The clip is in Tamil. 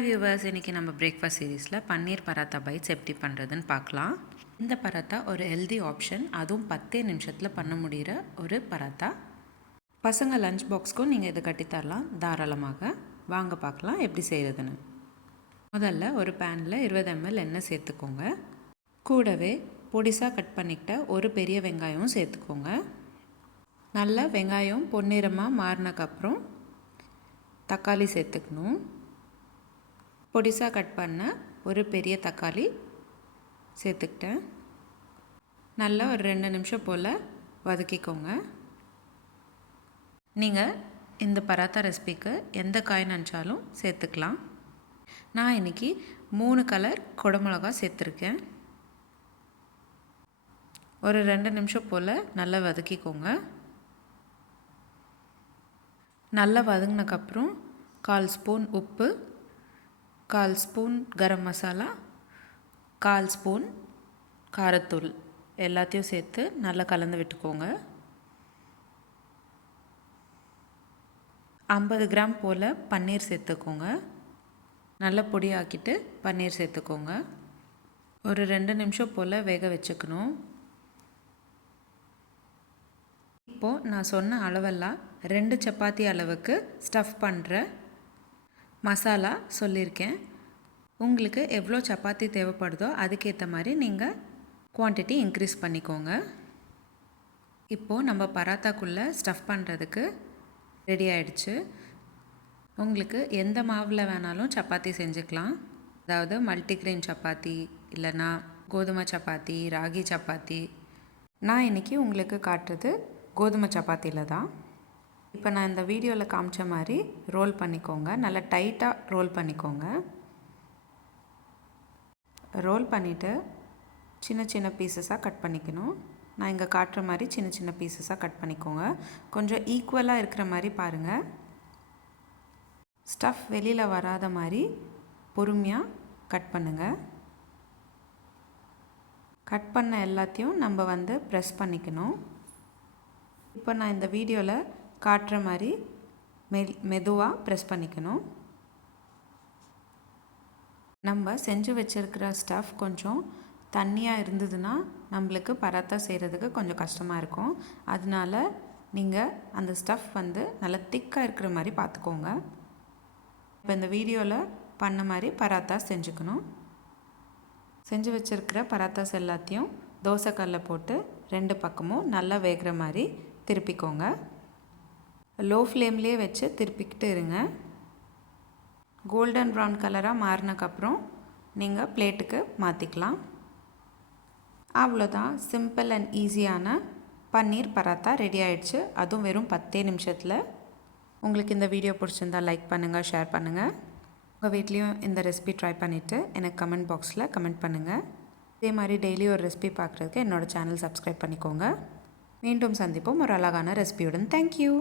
ஹாய் வியூவர்ஸ், இன்றைக்கி நம்ம பிரேக்ஃபாஸ்ட் சீரீஸில் பன்னீர் பராத்தா பைட்ஸ் எப்படி பண்ணுறதுன்னு பார்க்கலாம். இந்த பராத்தா ஒரு ஹெல்தி ஆப்ஷன், அதுவும் 10 நிமிஷத்தில் பண்ண முடிகிற ஒரு பராத்தா. பசங்க லஞ்ச் பாக்ஸ்க்கும் நீங்கள் இதை கட்டித்தரலாம் தாராளமாக. வாங்க பார்க்கலாம் எப்படி செய்கிறதுன்னு. முதல்ல ஒரு பேனில் 20 ml எண்ணெய் சேர்த்துக்கோங்க. கூடவே பொடிசாக கட் பண்ணிக்கிட்ட ஒரு பெரிய வெங்காயம் சேர்த்துக்கோங்க. நல்லா வெங்காயம் பொன்னிறமாக மாறினக்கப்புறம் தக்காளி சேர்த்துக்கணும். பொடிசாக கட் பண்ண ஒரு பெரிய தக்காளி சேர்த்துக்கிட்டேன். நல்லா ஒரு 2 நிமிஷம் போல் வதக்கிக்கோங்க. நீங்கள் இந்த பராத்தா ரெசிபிக்கு எந்த காய் நினச்சாலும் சேர்த்துக்கலாம். நான் இன்றைக்கி 3 கலர் குடமிளகா சேர்த்துருக்கேன். ஒரு 2 நிமிஷம் போல் நல்லா வதக்கிக்கோங்க. நல்லா வதங்கினக்கப்புறம் 1/4 ஸ்பூன் உப்பு, 1/4 ஸ்பூன் கரம் மசாலா, 1/4 ஸ்பூன் காரத்தூள் எல்லாத்தையும் சேர்த்து நல்லா கலந்து விட்டுக்கோங்க. 50 கிராம் போல் பன்னீர் சேர்த்துக்கோங்க. நல்லா பொடியாக்கிட்டு பன்னீர் சேர்த்துக்கோங்க. ஒரு 2 நிமிஷம் போல் வேக வச்சுக்கணும். இப்போது நான் சொன்ன அளவெல்லாம் 2 சப்பாத்தி அளவுக்கு ஸ்டஃப் பண்ணுற மசாலா சொல்லியிருக்கேன். உங்களுக்கு எவ்வளோ சப்பாத்தி தேவைப்படுதோ அதுக்கேற்ற மாதிரி நீங்கள் குவான்டிட்டி இன்க்ரீஸ் பண்ணிக்கோங்க. இப்போது நம்ம பராத்தாக்குள்ளே ஸ்டஃப் பண்ணுறதுக்கு ரெடி ஆகிடுச்சு. உங்களுக்கு எந்த மாவில் வேணாலும் சப்பாத்தி செஞ்சுக்கலாம். அதாவது மல்டிக்ரெயின் சப்பாத்தி, இல்லைன்னா கோதுமை சப்பாத்தி, ராகி சப்பாத்தி. நான் இன்றைக்கி உங்களுக்கு காட்டுறது கோதுமை சப்பாத்தியில் தான். இப்போ நான் இந்த வீடியோவில் காமிச்ச மாதிரி ரோல் பண்ணிக்கோங்க. நல்லா டைட்டாக ரோல் பண்ணிக்கோங்க. ரோல் பண்ணிவிட்டு சின்ன சின்ன பீசஸாக கட் பண்ணிக்கணும். நான் இங்கே காட்டுற மாதிரி சின்ன சின்ன பீசஸாக கட் பண்ணிக்கோங்க. கொஞ்சம் ஈக்குவலாக இருக்கிற மாதிரி பாருங்கள். ஸ்டஃப் வெளியில் வராத மாதிரி பொறுமையாக கட் பண்ணுங்கள். கட் பண்ண எல்லாத்தையும் நம்ம ப்ரெஸ் பண்ணிக்கணும். இப்போ நான் இந்த வீடியோவில் காட்டுற மாதிரி மெதுவாக ப்ரெஸ் பண்ணிக்கணும். நம்ம செஞ்சு வச்சுருக்கிற ஸ்டஃப் கொஞ்சம் தண்ணியாக இருந்ததுன்னா நம்மளுக்கு பராத்தா செய்கிறதுக்கு கொஞ்சம் கஷ்டமாக இருக்கும். அதனால நீங்கள் அந்த ஸ்டஃப் நல்லா திக்காக இருக்கிற மாதிரி பார்த்துக்கோங்க. இப்போ இந்த வீடியோவில் பண்ண மாதிரி பராத்தா செஞ்சுக்கணும். செஞ்சு வச்சுருக்கிற பராத்தாஸ் எல்லாத்தையும் தோசைக்கல்லில் போட்டு 2 பக்கமும் நல்லா வேகிற மாதிரி திருப்பிக்கோங்க. லோ ஃப்ளேம்லேயே வச்சு திருப்பிக்கிட்டு இருங்க. கோல்டன் ப்ரௌன் கலராக மாறினக்கப்புறம் நீங்கள் பிளேட்டுக்கு மாற்றிக்கலாம். அவ்வளோதான், சிம்பிள் அண்ட் ஈஸியான பன்னீர் பராத்தா ரெடி ஆகிடுச்சு. அதுவும் வெறும் 10 நிமிஷத்தில். உங்களுக்கு இந்த வீடியோ பிடிச்சிருந்தால் லைக் பண்ணுங்கள், ஷேர் பண்ணுங்கள். உங்கள் வீட்லேயும் இந்த ரெசிபி ட்ரை பண்ணிவிட்டு எனக்கு கமெண்ட் பாக்ஸில் கமெண்ட் பண்ணுங்கள். இதே மாதிரி டெய்லி ஒரு ரெசிபி பார்க்குறதுக்கு என்னோடய சேனல் சப்ஸ்கிரைப் பண்ணிக்கோங்க. மீண்டும் சந்திப்போம் ஒரு அழகான ரெசிபியுடன். தேங்க்யூ.